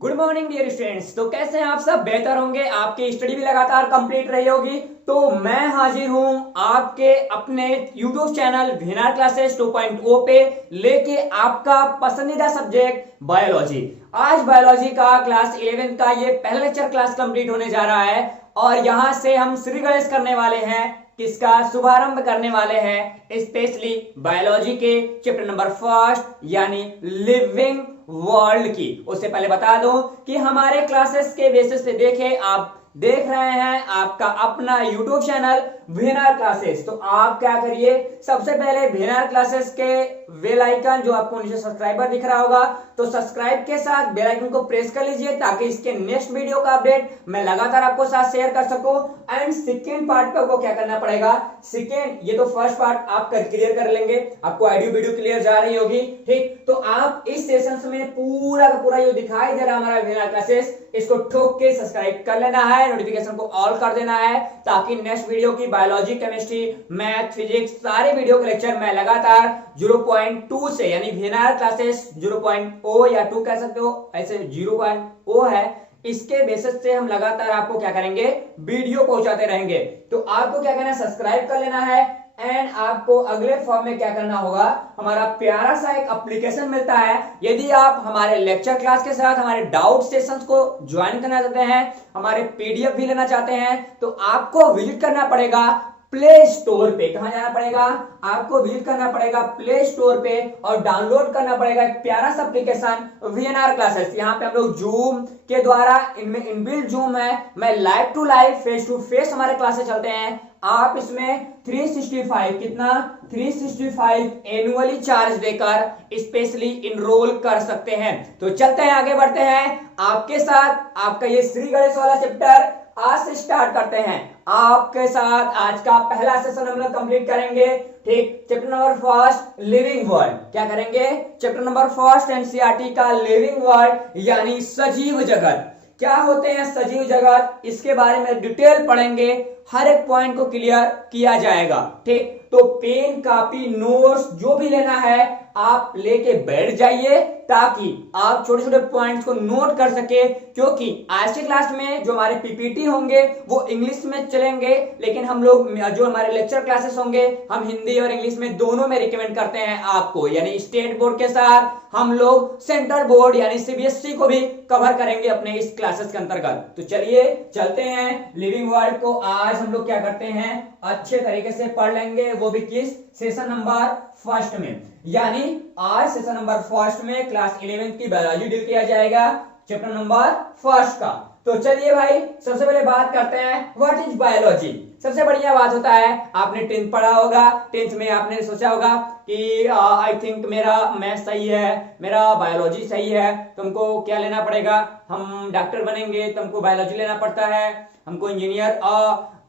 Good morning dear students. तो कैसे हैं आप सब? बेहतर होंगे, आपकी स्टडी भी लगातार कंप्लीट रही होगी। तो मैं हाजिर हूं आपके अपने यूट्यूब चैनल वीनार क्लासेस 2.0 पे लेके आपका पसंदीदा सब्जेक्ट बायोलॉजी। आज बायोलॉजी का क्लास 11 का ये पहला लेक्चर क्लास कंप्लीट होने जा रहा है और यहां से हम श्री गणेश करने वाले हैं, किसका शुभारंभ करने वाले हैं, स्पेशली बायोलॉजी के चैप्टर नंबर फर्स्ट यानी लिविंग वर्ल्ड की। उससे पहले बता दो कि हमारे क्लासेस के बेसिस पे देखे आप देख रहे हैं आपका अपना यूट्यूब चैनल वीनार क्लासेस। तो आप क्या करिए, सबसे पहले वीनार क्लासेस के बेल आइकन जो आपको नीचे सब्सक्राइबर दिख रहा होगा, तो सब्सक्राइब के साथ बेल आइकन को प्रेस कर लीजिए ताकि इसके नेक्स्ट वीडियो का अपडेट मैं लगातार आपको साथ शेयर कर सकूं। एंड सेकेंड पार्ट पे आपको क्या करना पड़ेगा, ये तो फर्स्ट पार्ट आप क्लियर कर लेंगे, आपको ऑडियो वीडियो क्लियर जा रही होगी, ठीक। तो आप इस सेशन में पूरा का पूरा ये दिखाई दे रहा है हमारा वीनार क्लासेस, इसको ठोक के सब्सक्राइब कर लेना है, नोटिफिकेशन को ऑल कर देना है ताकि नेक्स्ट वीडियो की बायोलॉजी, केमिस्ट्री, मैथ, फिजिक्स सारे वीडियो के लेक्चर मैं लगातार 0.2 से यानी वीनार क्लासेस 0.0 या 2 कह सकते हो, ऐसे 0.0 है, इसके बेसिस से हम लगातार आपको क्या करेंगे, वीडियो पहुंचाते रहेंगे। तो आपको क्या करना है, सब्सक्राइब कर लेना है। एंड आपको अगले फॉर्म में क्या करना होगा, हमारा प्यारा सा एक एप्लीकेशन मिलता है। यदि आप हमारे लेक्चर क्लास के साथ हमारे डाउट सेशंस को ज्वाइन करना चाहते हैं, हमारे पीडीएफ भी लेना चाहते हैं, तो आपको विजिट करना पड़ेगा प्ले स्टोर पे। कहां जाना पड़ेगा, आपको विजिट करना पड़ेगा प्ले स्टोर पे और डाउनलोड करना पड़ेगा एक प्यारा सा एप्लीकेशन वीएनआर क्लासेस। यहाँ पे हम लोग जूम के द्वारा, इनमें इनबिल्ट जूम है, मैं live to live face to face हमारे क्लासेस चलते हैं। आप इसमें 365 कितना 365 एनुअली चार्ज देकर स्पेशली इनरोल कर सकते हैं। तो चलते हैं, आगे बढ़ते हैं आपके साथ। आपका ये श्री गणेश वाला चैप्टर आज से स्टार्ट करते हैं आपके साथ। आज का पहला सेशन हम लोग कंप्लीट करेंगे, ठीक। Chapter number first living world, क्या करेंगे, चैप्टर नंबर फर्स्ट एनसीईआरटी का लिविंग वर्ल्ड यानी सजीव जगत। क्या होते हैं सजीव जगत, इसके बारे में डिटेल पढ़ेंगे, हर एक पॉइंट को क्लियर किया जाएगा, ठीक। तो पेन, कॉपी, नोट्स जो भी लेना है आप लेके बैठ जाइए ताकि आप छोटे छोटे पॉइंट्स को नोट कर सके, क्योंकि आज के क्लास में जो हमारे पीपीटी होंगे वो इंग्लिश में चलेंगे, लेकिन हम लोग जो हमारे लेक्चर क्लासेस होंगे हम हिंदी और इंग्लिश में दोनों में रिकमेंड करते हैं आपको, यानी स्टेट बोर्ड के साथ हम लोग सेंट्रल बोर्ड यानी सीबीएसई को भी कवर करेंगे अपने इस क्लासेस के अंतर्गत। तो चलिए चलते हैं, लिविंग वर्ल्ड को आज हम लोग क्या करते हैं, अच्छे तरीके से पढ़ लेंगे, वो भी किस सेशन नंबर फर्स्ट में। यानी आज सेशन नंबर फर्स्ट में क्लास 11 की बायोलॉजी डील किया जाएगा, चैप्टर नंबर फर्स्ट का। तो चलिए भाई, सबसे पहले बात करते हैं व्हाट इज बायोलॉजी। सबसे बढ़िया बात होता है, आपने 10th पढ़ा होगा, 10th में आपने सोचा होगा कि आई थिंक मेरा मैथ सही है, मेरा बायोलॉजी सही है, तुमको क्या लेना पड़ेगा, हम डॉक्टर बनेंगे तो हमको बायोलॉजी लेना पड़ता है, हमको इंजीनियर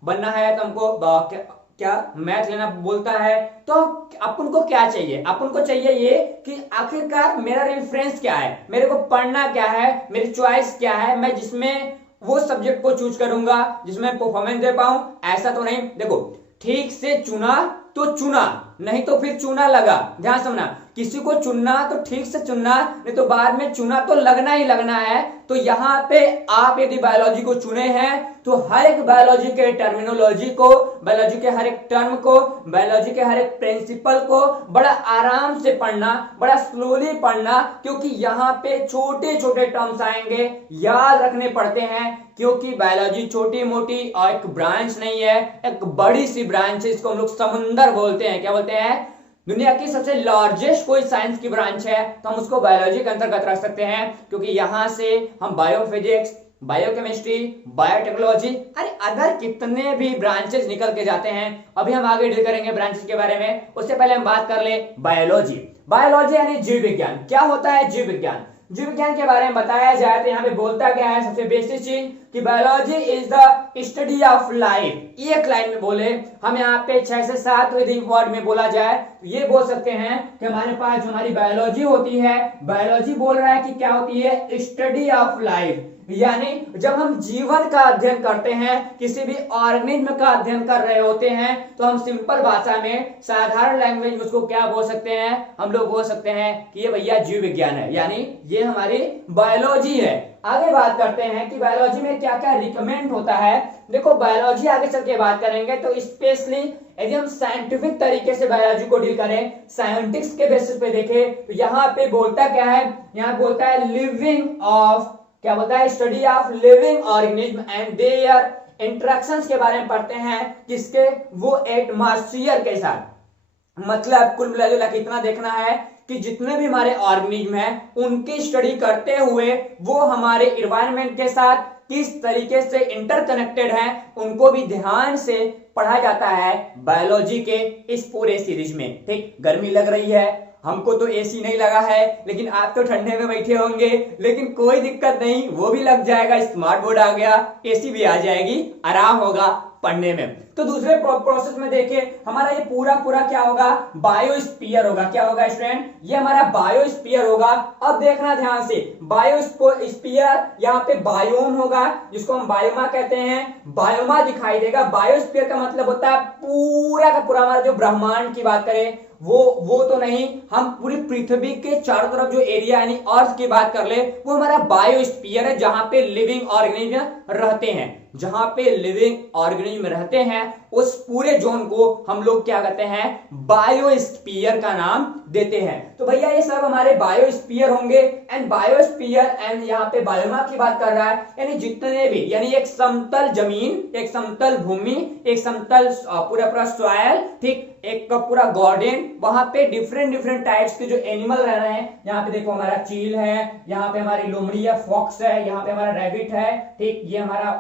बनना है तो हमको क्या मैथ लेना बोलता है। तो अपन को क्या चाहिए, अपन को चाहिए ये कि आखिरकार मेरा रेफरेंस क्या है, मेरे को पढ़ना क्या है, मेरी चॉइस क्या है, मैं जिसमें वो सब्जेक्ट को चूज करूंगा जिसमें परफॉर्मेंस दे पाऊं। ऐसा तो नहीं, देखो ठीक से चुना तो चुना, नहीं तो फिर चुना लगा। ध्यान समझना, किसी को चुनना तो ठीक से चुनना, नहीं तो बाद में चुना तो लगना ही लगना है। तो यहाँ पे आप यदि बायोलॉजी को चुने हैं तो हर एक बायोलॉजी के टर्मिनोलॉजी को, बायोलॉजी के हर एक टर्म को, बायोलॉजी के हर एक प्रिंसिपल को बड़ा आराम से पढ़ना, बड़ा स्लोली पढ़ना, क्योंकि यहाँ पे छोटे छोटे टर्म्स आएंगे, याद रखने पड़ते हैं, क्योंकि बायोलॉजी छोटी मोटी और एक ब्रांच नहीं है, एक बड़ी सी ब्रांच है। इसको हम लोग समुंदर बोलते हैं, क्या बोलते हैं, दुनिया की सबसे लार्जेस्ट कोई साइंस की ब्रांच है तो हम उसको बायोलॉजी के अंतर्गत रख सकते हैं, क्योंकि यहां से हम बायोफिजिक्स, बायोकेमिस्ट्री, बायोटेक्नोलॉजी, अरे अदर कितने भी ब्रांचेस निकल के जाते हैं। अभी हम आगे डील करेंगे ब्रांचेस के बारे में, उससे पहले हम बात कर ले बायोलॉजी। बायोलॉजी यानी जीव विज्ञान। क्या होता है जीव विज्ञान, जीव विज्ञान के बारे में बताया जाए तो यहाँ पे बोलता क्या है, सबसे बेसिक चीज कि biology is the study of life. एक लाइन में बोले, हम यहाँ पे 6 से 7 यदि वर्ड में बोला जाए तो ये बोल सकते हैं कि हमारे पास जो हमारी बायोलॉजी होती है, बायोलॉजी बोल रहा है कि क्या होती है, स्टडी ऑफ लाइफ। यानी जब हम जीवन का अध्ययन करते हैं, किसी भी ऑर्गेनिज्म का अध्ययन कर रहे होते हैं, तो हम सिंपल भाषा में, साधारण लैंग्वेज में उसको क्या बोल सकते हैं, हम लोग बोल सकते हैं कि ये भैया जीव विज्ञान है, यानी ये हमारी बायोलॉजी है। आगे बात करते हैं कि बायोलॉजी में क्या क्या रिकमेंड होता है। देखो बायोलॉजी आगे चल के बात करेंगे तो स्पेशली यदि हम साइंटिफिक तरीके से बायोलॉजी को डील करें, साइंटिस्ट के बेसिस पे देखें, तो यहाँ पे बोलता क्या है, यहाँ बोलता है लिविंग ऑफ, क्या बोलता है, study of living organism and their interactions के बारे में पढ़ते हैं, किसके, वो एटमॉस्फेयर के साथ। मतलब कुल मिला के इतना देखना है कि जितने भी हमारे ऑर्गेनिज्म हैं उनकी स्टडी करते हुए वो हमारे इन्वायरमेंट के साथ किस तरीके से इंटरकनेक्टेड हैं, उनको भी ध्यान से पढ़ा जाता है बायोलॉजी के इस पूरे सीरीज में। ठीक, गर्मी लग रही है, हमको तो एसी नहीं लगा है, लेकिन आप तो ठंडे में बैठे होंगे, लेकिन कोई दिक्कत नहीं, वो भी लग जाएगा, स्मार्ट बोर्ड आ गया, एसी भी आ जाएगी, आराम होगा पढ़ने में। तो दूसरे प्रोसेस में देखिए, हमारा ये पूरा क्या होगा, बायोस्फीयर होगा। क्या होगा स्टूडेंट, ये हमारा बायोस्फीयर होगा। अब देखना ध्यान से, बायोस्फीयर, यहाँ पे बायोम होगा जिसको हम बायोमा कहते हैं, बायोमा दिखाई देगा। बायोस्फीयर का मतलब होता है पूरा का पूरा हमारा जो ब्रह्मांड की बात करें वो तो नहीं, हम पूरी पृथ्वी के चारों तरफ जो एरिया यानी अर्थ की बात कर ले, वो हमारा बायोस्फीयर है, जहां पे लिविंग ऑर्गेनिज्म रहते हैं। जहां पे लिविंग ऑर्गेनिज्म रहते हैं उस पूरे जोन को हम लोग क्या कहते हैं, बायोस्फीयर का नाम देते हैं। तो भैया ये सब हमारे बायोस्फीयर होंगे। एंड बायोस्फीयर एंड यहाँ पे बायोमा की बात कर रहा है, यानी जितने भी, यानी एक समतल जमीन, एक समतल भूमि, एक समतल पूरा सॉइल, ठीक, एक पूरा गार्डन, वहां पे डिफरेंट टाइप्स के जो एनिमल रह रहे हैं। यहाँ पे देखो हमारा चील है, यहाँ पे हमारी लोमड़ी है, फॉक्स है, यहाँ पे हमारा रैबिट है, ठीक, ये हमारा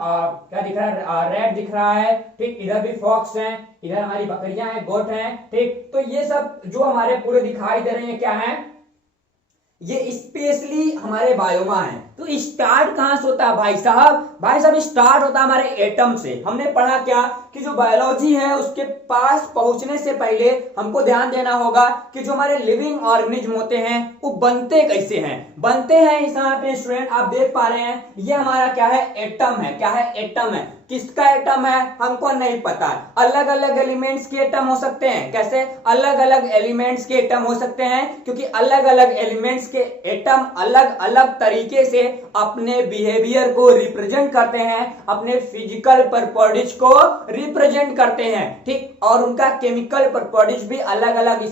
क्या दिख रहा है, रैट दिख रहा है, ठीक, इधर भी फॉक्स हैं, इधर हमारी बकरियां हैं, गोट हैं, ठीक। तो ये सब जो हमारे पूरे दिखाई दे रहे हैं क्या है, ये स्पेशली हमारे बायोमा है। तो स्टार्ट कहां से होता है भाई साहब, स्टार्ट होता है हमारे एटम से। हमने पढ़ा क्या कि जो बायोलॉजी है उसके पास पहुंचने से पहले हमको ध्यान देना होगा कि जो हमारे लिविंग ऑर्गेनिज्म होते हैं वो बनते कैसे हैं। बनते हैं इस यहाँ पे स्टूडेंट आप देख पा रहे हैं, ये हमारा क्या है, एटम है। क्या है, एटम है। किसका एटम है हमको नहीं पता। अलग अलग एलिमेंट्स के एटम हो सकते हैं। कैसे, अलग अलग एलिमेंट्स के एटम हो सकते हैं, क्योंकि अलग अलग एलिमेंट्स के एटम अलग अलग तरीके से अपने बिहेवियर को रिप्रेजेंट करते हैं, अपने फिजिकल प्रॉपर्टीज को रिप्रेजेंट करते हैं, ठीक, और उनका केमिकल प्रॉपर्टीज भी अलग अलग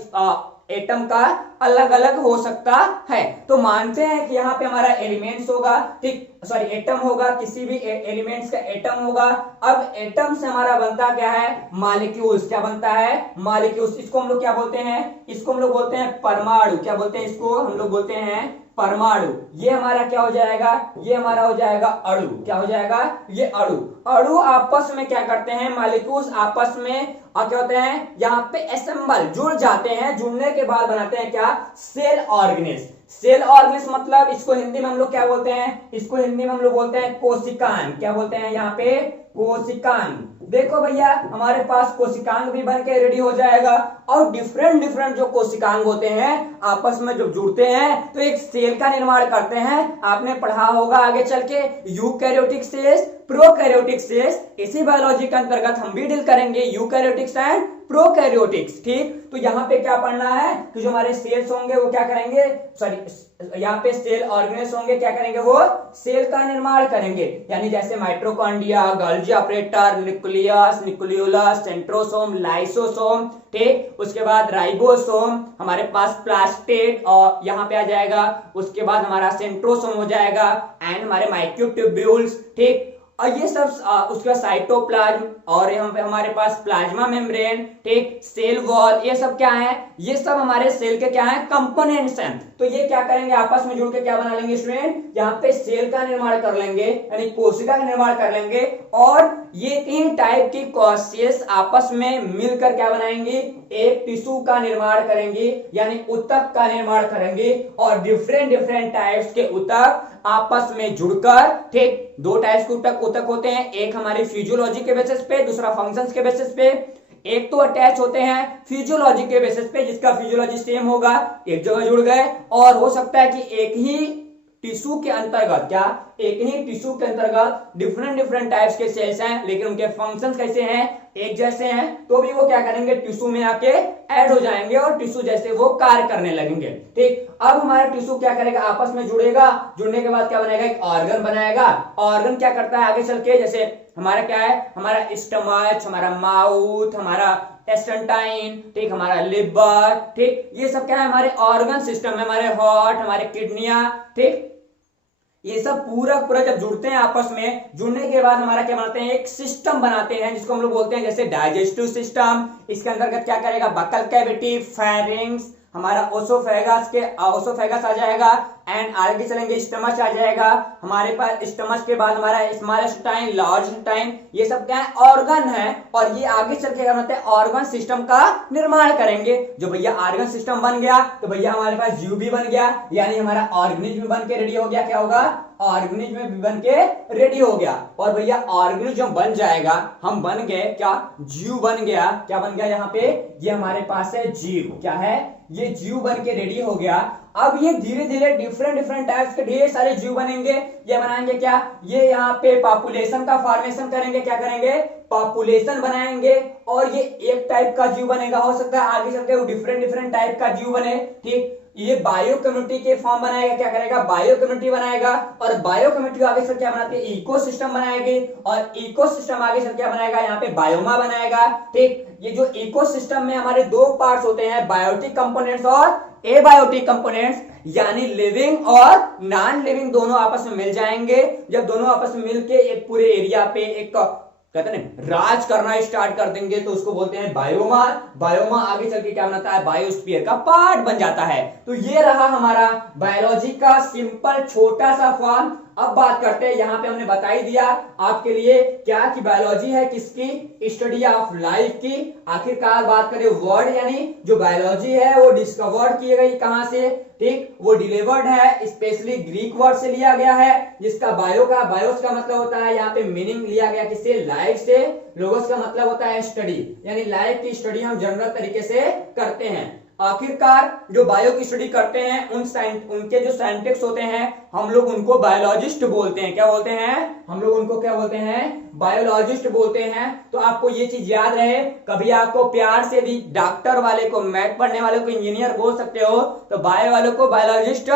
एटम का अलग अलग हो सकता है। तो मानते हैं कि यहाँ पे हमारा एलिमेंट्स होगा, ठीक, सॉरी एटम होगा, किसी भी एलिमेंट्स का एटम होगा। अब एटम से हमारा बनता क्या है, मॉलिक्यूल्स। क्या बनता है, मॉलिक्यूल्स। इसको हम लोग क्या बोलते हैं, इसको हम लोग बोलते हैं परमाणु। क्या बोलते हैं इसको, हम लोग बोलते हैं परमाणु। ये हमारा क्या हो जाएगा, ये हमारा हो जाएगा अणु। क्या हो जाएगा, ये अणु। अणु आपस में क्या करते हैं, मॉलिक्यूल्स आपस में क्या होते हैं, यहाँ पे असेंबल, जुड़ जाते हैं। जुड़ने के बाद बनाते हैं क्या, सेल ऑर्गेनिज्म। सेल ऑर्गेनिज्म मतलब इसको हिंदी में हम लोग क्या बोलते हैं, इसको हिंदी में हम लोग बोलते हैं कोशिकांग। क्या बोलते हैं यहाँ पे, कोशिकांग। देखो भैया हमारे पास कोशिकांग भी बन के रेडी हो जाएगा, और डिफरेंट जो कोशिकांग होते हैं आपस में जब जुड़ते हैं तो एक सेल का निर्माण करते हैं। आपने पढ़ा होगा आगे चल के यूकैरियोटिक सेल्स, प्रोकैरियोटिक सेल्स। इसी बायोलॉजी के अंतर्गत हम भी डील करेंगे यूकैरियोटिक्स एंड प्रोकैरियोटिक्स, ठीक। तो यहाँ पे क्या पढ़ना है कि जो हमारे सेल्स होंगे वो क्या करेंगे, सॉरी यहाँ पे सेल ऑर्गेनिज्म होंगे, क्या करेंगे, वो सेल का निर्माण करेंगे। यानी जैसे mitochondria, Golgi operator, nucleus, nucleolus, centrosome, lysosome, ठीक। उसके बाद राइबोसोम, हमारे पास प्लास्टिड और यहाँ पे आ जाएगा। उसके बाद हमारा सेंट्रोसोम हो जाएगा, एंड हमारे माइक्रोट्यूब्यूल्स, ठीक। और ये सब उसका साइटोप्लाज्म, और यहाँ पे हमारे पास प्लाज्मा मेम्ब्रेन, ठीक, सेल वॉल, ये सब क्या है, ये सब हमारे सेल के क्या है, कंपोनेंट्स हैं। तो ये क्या करेंगे, आपस में जुड़ के क्या बना लेंगे स्टूडेंट, यहाँ पे सेल का निर्माण कर लेंगे, यानी कोशिका का निर्माण कर लेंगे। और ये तीन टाइप की सेल्स आपस में मिलकर क्या बनाएंगे, एक टिश्यू का निर्माण करेंगे, यानी ऊतक का निर्माण करेंगे। और डिफरेंट टाइप्स के ऊतक आपस में जुड़कर, ठीक, दो टाइप्स के ऊतक होते हैं, एक हमारी फिजियोलॉजी के बेसिस पे, दूसरा फंक्शंस के बेसिस पे। एक तो अटैच होते हैं फिजियोलॉजी के बेसिस पे, जिसका फिजियोलॉजी सेम होगा, एक जगह जुड़ गए। और हो सकता है कि एक ही टिश्यू के अंतर्गत, क्या एक ही टिश्यू के अंतर्गत डिफरेंट टाइप्स के सेल्स हैं, लेकिन उनके फंक्शंस कैसे हैं, एक जैसे हैं, तो भी वो क्या करेंगे, टिश्यू में आके ऐड हो जाएंगे और टिश्यू जैसे वो कार्य करने लगेंगे। ठीक, अब हमारा टिश्यू क्या करेगा, आपस में जुड़ेगा, जुड़ने के बाद क्या बनाएगा, एक ऑर्गन बनाएगा। ऑर्गन क्या करता है आगे चल के, जैसे हमारा क्या है, हमारा स्टमच, हमारा माउथ, हमारा टेस्टाइन, ठीक, हमारा लिवर, ठीक, ये सब क्या है, हमारे ऑर्गन सिस्टम में, हमारे हार्ट, हमारे किडनियां, ठीक, ये सब पूरा पूरा जब जुड़ते हैं आपस में, जुड़ने के बाद हमारा क्या बनाते हैं, एक सिस्टम बनाते हैं जिसको हम लोग बोलते हैं जैसे डाइजेस्टिव सिस्टम। इसके अंतर्गत क्या करेगा, बकल कैविटी, फेरिंग्स, हमारा ओसोफेगस आ जाएगा, एंड आगे चलेंगे स्टमच आ जाएगा हमारे पास। स्टमच के बाद हमारा स्मॉल इंटेस्टाइन, लार्ज इंटेस्टाइन, ये सब क्या है, ऑर्गन है, और ये आगे चल के क्या बनते हैं, ऑर्गन सिस्टम का निर्माण करेंगे। जो भैया ऑर्गन सिस्टम बन गया तो भैया हमारे पास जीव भी बन गया, यानी हमारा ऑर्गेनिज्म बन के रेडी हो गया। क्या होगा, ऑर्गेनिज्म भी बन के रेडी हो गया। और भैया ऑर्गेनिज्म बन जाएगा, हम बन गए क्या, जीव बन गया। क्या बन गया यहाँ पे, ये हमारे पास है जीव, क्या है, ये जीव बन के रेडी हो गया। अब ये धीरे धीरे डिफरेंट टाइप्स के ढेर सारे जीव बनेंगे। ये बनाएंगे क्या, ये यहाँ पे पॉपुलेशन का फॉर्मेशन करेंगे, क्या करेंगे, पॉपुलेशन बनाएंगे, और ये एक टाइप का जीव बनेगा। हो सकता है आगे चल के वो डिफरेंट टाइप का जीव बने। ठीक, ये बायो कम्युनिटी के फॉर्म बनाएगा, क्या करेगा, बायो कम्युनिटी बनाएगा, और बायो कम्युनिटी आगे चल क्या बनाती है, इकोसिस्टम बनाएगी, और इकोसिस्टम आगे चल क्या बनाएगा, यहाँ पे बायोमा बनाएगा। ठीक, ये जो इकोसिस्टम में हमारे दो पार्ट्स होते हैं, बायोटिक कंपोनेंट्स और एबायोटिक कंपोनेंट्स, यानी लिविंग और नॉन लिविंग दोनों आपस में मिल जाएंगे। जब दोनों आपस में मिलके एक पूरे एरिया पे एक कहते हैं राज करना स्टार्ट कर देंगे तो उसको बोलते हैं बायोमा। बायोमा आगे चल के क्या बनाता है, बायोस्फीयर का पार्ट बन जाता है। तो ये रहा हमारा बायोलॉजी का सिंपल छोटा सा फॉर्म। अब बात करते हैं, यहाँ पे हमने बता ही दिया आपके लिए क्या कि बायोलॉजी है किसकी, स्टडी ऑफ लाइफ की। आखिरकार बात करें वर्ड, यानी जो बायोलॉजी है वो डिस्कवर्ड की गई कहां से, ठीक, वो डिलीवर्ड है, स्पेशली ग्रीक वर्ड से लिया गया है, जिसका बायोस का मतलब होता है यहाँ पे मीनिंग लिया गया किससे, लाइफ से। लोगोस का मतलब होता है स्टडी, यानी लाइफ की स्टडी हम जनरल तरीके से करते हैं। आखिरकार जो बायो की स्टडी करते हैं उनके जो साइंटिस्ट होते हैं हम लोग उनको बायोलॉजिस्ट बोलते हैं। क्या बोलते हैं, हम लोग उनको क्या बोलते हैं, बायोलॉजिस्ट बोलते हैं। तो आपको ये चीज याद रहे, कभी आपको प्यार से भी डॉक्टर वाले को, मैथ पढ़ने वाले को इंजीनियर बोल सकते हो, तो बायो वालों को बायोलॉजिस्ट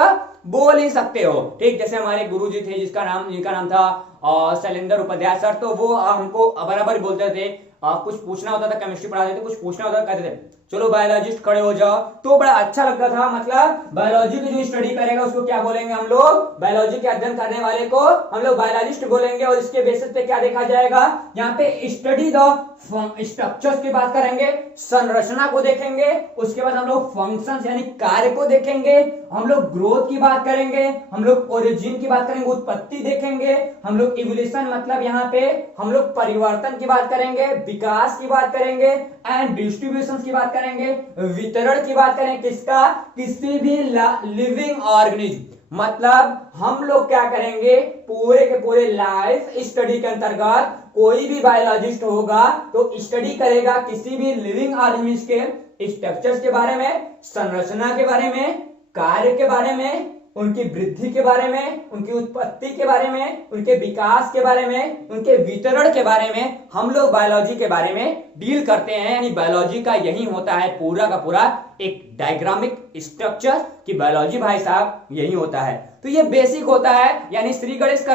बोल ही सकते हो। ठीक, जैसे हमारे गुरुजी थे जिनका नाम था शैलेंद्र उपाध्याय सर, तो वो हमको बराबर बोलते थे, कुछ पूछना होता था, केमिस्ट्री पढ़ाते थे, कुछ पूछना होता था, कहते थे चलो बायोलॉजिस्ट खड़े हो जाओ, तो बड़ा अच्छा लगता था। मतलब बायोलॉजी की जो स्टडी करेगा उसको क्या बोलेंगे हम लोग, बायोलॉजी के अध्ययन करने वाले को हम लोग बायोलॉजिस्ट बोलेंगे। और इसके बेसिस पे क्या देखा जाएगा, यहाँ पे स्टडी द स्ट्रक्चर्स की बात करेंगे, संरचना को देखेंगे, उसके बाद हम लोग फंक्शंस यानी कार्य को देखेंगे, हम लोग ग्रोथ की बात करेंगे, हम लोग ओरिजिन की बात करेंगे, उत्पत्ति देखेंगे, हम लोग इवोल्यूशन मतलब यहाँ पे हम लोग परिवर्तन की बात करेंगे, विकास की बात करेंगे, एंड डिस्ट्रीब्यूशन की बात करेंगे, वितरण की बात करेंगे, किसका, किसी भी लिविंग ऑर्गेनिज्म। मतलब हम लोग क्या करेंगे, पूरे के पूरे लाइफ स्टडी के अंतर्गत कोई भी बायोलॉजिस्ट होगा तो स्टडी करेगा किसी भी लिविंग ऑर्गेनिज्म के स्ट्रक्चर्स के बारे में, संरचना के बारे में, कार्य के बारे में, उनकी वृद्धि के बारे में, उनकी उत्पत्ति के बारे में, उनके विकास के बारे में, उनके वितरण के बारे में हम लोग बायोलॉजी के बारे में डील करते हैं। यानी बायोलॉजी का यही होता है पूरा का पूरा एक डायग्रामिक स्ट्रक्चर की बायोलॉजी भाई साहब यही होता है। तो ये बेसिक होता है, यानी श्री गणेश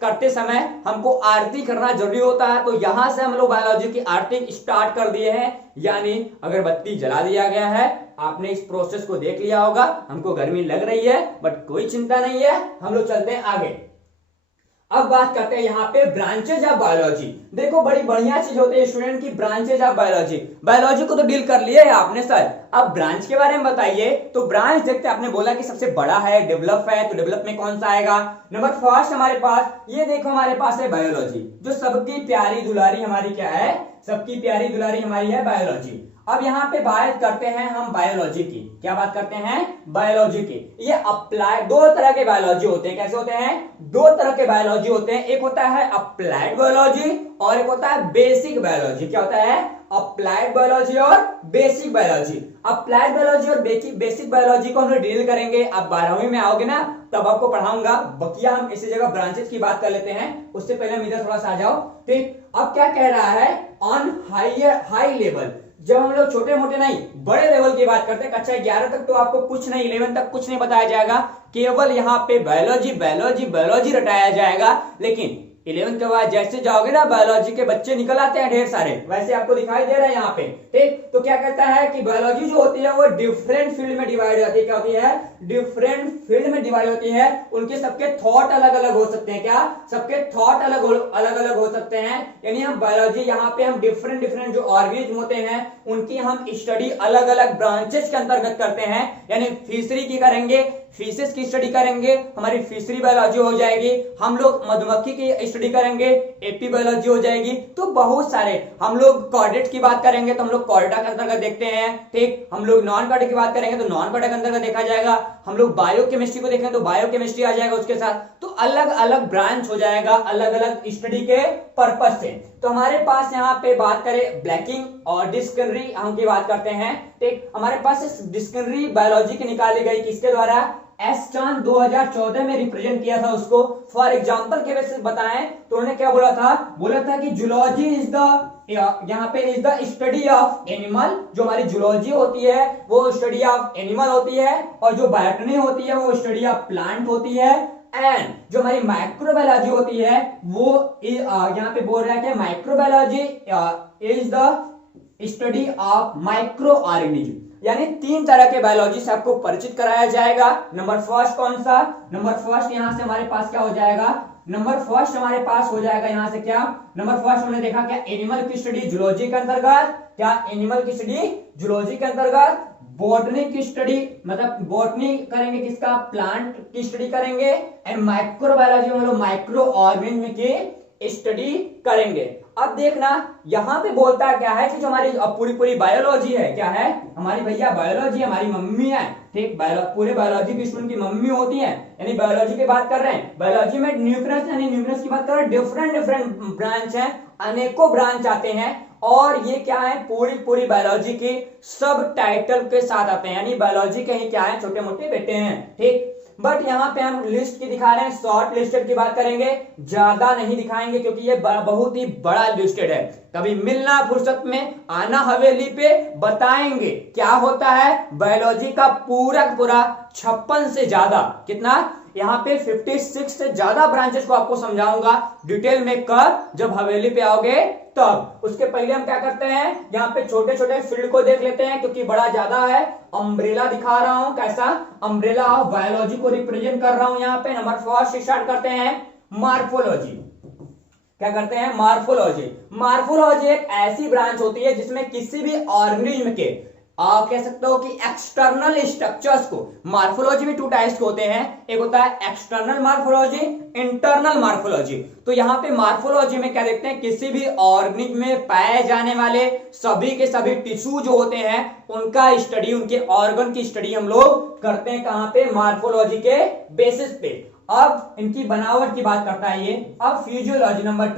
करते समय हमको आरती करना जरूरी होता है। तो यहां से हम लोग बायोलॉजी की आरती स्टार्ट कर दिए हैं, यानी अगरबत्ती जला दिया गया है। आपने इस प्रोसेस को देख लिया होगा, हमको गर्मी लग रही है बट कोई चिंता नहीं है, हम लोग चलते हैं आगे। अब बात करते हैं यहाँ पे ब्रांचेज ऑफ बायोलॉजी। देखो बड़ी बढ़िया चीज होती है स्टूडेंट की ब्रांचेज ऑफ बायोलॉजी। बायोलॉजी को तो डील कर लिए आपने सर, अब ब्रांच के बारे में बताइए। तो ब्रांच देखते आपने बोला कि सबसे बड़ा है, डेवलप है, तो डेवलप में कौन सा आएगा, नंबर फर्स्ट हमारे पास ये देखो हमारे पास है बायोलॉजी, जो सबकी प्यारी दुलारी हमारी क्या है, सबकी प्यारी दुलारी हमारी है बायोलॉजी। अब यहाँ पे बात करते हैं हम बायोलॉजी की। क्या बात करते हैं? बायोलॉजी की। ये अप्लाई, दो तरह के बायोलॉजी होते हैं। कैसे होते हैं? दो तरह के बायोलॉजी होते हैं। एक होता है अप्लाइड बायोलॉजी और एक होता है बेसिक बायोलॉजी। क्या होता है? अप्लाइड बायोलॉजी और बेसिक बायोलॉजी। अप्लाइड बायोलॉजी और बेसिक बायोलॉजी को हम लोग डील करेंगे। अब 12वीं में आओगे ना तब आपको पढ़ाऊंगा। बकिया हम इसी जगह ब्रांचेस की बात कर लेते हैं, उससे पहले हम इधर थोड़ा सा आ जाओ। ठीक, अब क्या कह रहा है? ऑन हाई लेवल, जब हम लोग छोटे मोटे नहीं बड़े लेवल की बात करते हैं, कक्षा 11 तक तो आपको कुछ नहीं, 11 तक कुछ नहीं बताया जाएगा, केवल यहाँ पे बायोलॉजी बायोलॉजी बायोलॉजी रटाया जाएगा। लेकिन 11 के बाद जैसे जाओगे ना बायोलॉजी के बच्चे निकल आते हैं ढेर सारे, वैसे आपको दिखाई दे रहा है यहाँ पे। ठीक, तो क्या कहता है कि बायोलॉजी जो होती है वो डिफरेंट फील्ड में डिवाइड होती है। क्या होती है? डिफरेंट फील्ड में डिवाइड होती है। उनके सबके थॉट अलग अलग हो सकते हैं। क्या? सबके थॉट अलग अलग हो सकते हैं। यानी हम बायोलॉजी यहाँ पे हम डिफरेंट डिफरेंट जो ऑर्गेनिज्म होते हैं उनकी हम स्टडी अलग अलग ब्रांचेस के अंतर्गत करते हैं। यानी फिशरी की करेंगे, फिशेस की स्टडी करेंगे, हमारी फिशरी बायोलॉजी हो जाएगी। हम लोग मधुमक्खी की स्टडी करेंगे, एपी बायोलॉजी हो जाएगी। तो बहुत सारे, हम लोग कॉर्डेट की बात करेंगे तो हम लोग कॉर्डा के अंतर्गत देखते हैं। ठीक, हम लोग नॉन कॉर्डा की बात करेंगे तो नॉन कॉर्डा के अंतर्गत देखा जाएगा। हम लोग बायोकेमिस्ट्री को देखें तो बायोकेमिस्ट्री आ जाएगा उसके साथ। तो अलग अलग ब्रांच हो जाएगा अलग अलग स्टडी के पर्पज से। तो हमारे पास यहाँ पे बात करें ब्लैकिंग और डिस्कवरी हम की बात करते हैं। ठीक, हमारे पास डिस्कवरी बायोलॉजी की निकाली गई किसके द्वारा? एस्टन 2014 में रिप्रेजेंट किया था उसको। फॉर एग्जांपल के बेसिस बताएं तो उन्होंने क्या बोला था? बोला था कि जूलॉजी इज द, यहाँ पे is the study of animal. जो हमारी जूलॉजी होती है वो स्टडी ऑफ एनिमल होती है, और जो बायोटनी होती है वो स्टडी ऑफ प्लांट होती है। एंड जो हमारी माइक्रोबायोलॉजी होती है वो यहाँ पे बोल रहा है कि microbiology is the study of micro organism. यानी 3 तरह के बायोलॉजी से आपको परिचित कराया जाएगा। नंबर फर्स्ट कौन सा? नंबर फर्स्ट यहां से हमारे पास क्या हो जाएगा? नंबर फर्स्ट हमारे पास हो जाएगा यहां से क्या? नंबर फर्स्ट हमने देखा क्या? एनिमल की स्टडी जूलॉजी के अंतर्गत। क्या? एनिमल की स्टडी जूलॉजी के अंतर्गत। बॉटनी की स्टडी, मतलब बॉटनी करेंगे किसका? प्लांट की स्टडी करेंगे। एंड माइक्रोबायोलॉजी में हम लोग माइक्रो ऑर्गेनिज्म की स्टडी करेंगे। अब देखना यहां पे बोलता क्या है कि जो हमारी पूरी बायोलॉजी है, क्या है हमारी भैया? बायोलॉजी हमारी मम्मी है। ठीक, पूरे बायोलॉजी की स्टूडेंट की मम्मी होती है। यानी बायोलॉजी की बात कर रहे हैं। बायोलॉजी में न्यूक्लियस, यानी न्यूक्लियस की बात कर रहे हैं। डिफरेंट डिफरेंट ब्रांच है, अनेकों ब्रांच आते हैं। और ये क्या है? पूरी बायोलॉजी की सब टाइटल के साथ आते हैं। यानी बायोलॉजी के ही क्या है? छोटे मोटे बेटे हैं। ठीक, बट यहाँ पे हम लिस्ट की दिखा रहे हैं, शॉर्ट लिस्टेड की बात करेंगे, ज्यादा नहीं दिखाएंगे क्योंकि ये बहुत ही बड़ा लिस्टेड है। कभी मिलना फुर्सत में, आना हवेली पे, बताएंगे क्या होता है बायोलॉजी का पूरा 56 से ज्यादा, कितना यहाँ पे 56 से ज्यादा ब्रांचेस को आपको समझाऊंगा डिटेल में कब, जब हवेली पे आओगे तब। उसके पहले हम क्या करते हैं, यहाँ पे छोटे छोटे फील्ड को देख लेते हैं क्योंकि बड़ा ज्यादा है। अम्ब्रेला दिखा रहा हूं, कैसा? अम्ब्रेला ऑफ बायोलॉजी को रिप्रेजेंट कर रहा हूं यहाँ पे। नंबर फर्स्ट स्टार्ट करते हैं मार्फोलॉजी। क्या करते हैं? मार्फोलॉजी। मार्फोलॉजी एक ऐसी ब्रांच होती है जिसमें किसी भी ऑर्गेनिज्म के कह सकते हो कि एक्सटर्नल स्ट्रक्चर्स को, मार्फोलॉजी में 2 टाइप्स के होते हैं, एक होता है एक्सटर्नल मार्फोलॉजी, इंटरनल मार्फोलॉजी। तो यहाँ पे मार्फोलॉजी में क्या देखते हैं? किसी भी ऑर्गेनिज्म में पाए जाने वाले सभी के सभी टिश्यू जो होते हैं उनका स्टडी, उनके ऑर्गन की स्टडी हम लोग करते हैं। कहां पे? मार्फोलॉजी के बेसिस पे। अब इनकी बनावट की बात करता है ये। अब फिजियोलॉजी नंबर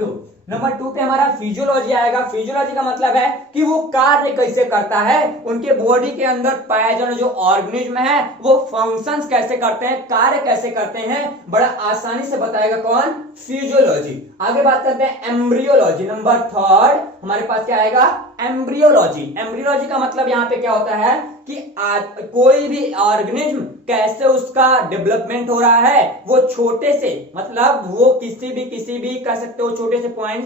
2 पे हमारा फिजियोलॉजी आएगा। फिजियोलॉजी का मतलब है कि वो कार्य कैसे करता है, उनके बॉडी के अंदर पाए जाने जो ऑर्गेनिज्म है वो फंक्शंस कैसे करते हैं, कार्य कैसे करते हैं, बड़ा आसानी से बताएगा कौन? फिजियोलॉजी। आगे बात करते हैं एम्ब्रियोलॉजी। नंबर 3 हमारे पास क्या आएगा? एम्ब्रियोलॉजी। एम्ब्रियोलॉजी का मतलब यहाँ पे क्या होता है कि कोई भी ऑर्गेनिज्म कैसे उसका डेवलपमेंट हो रहा है, वो छोटे से, मतलब वो किसी भी कह सकते हो छोटे से पॉइंट्स,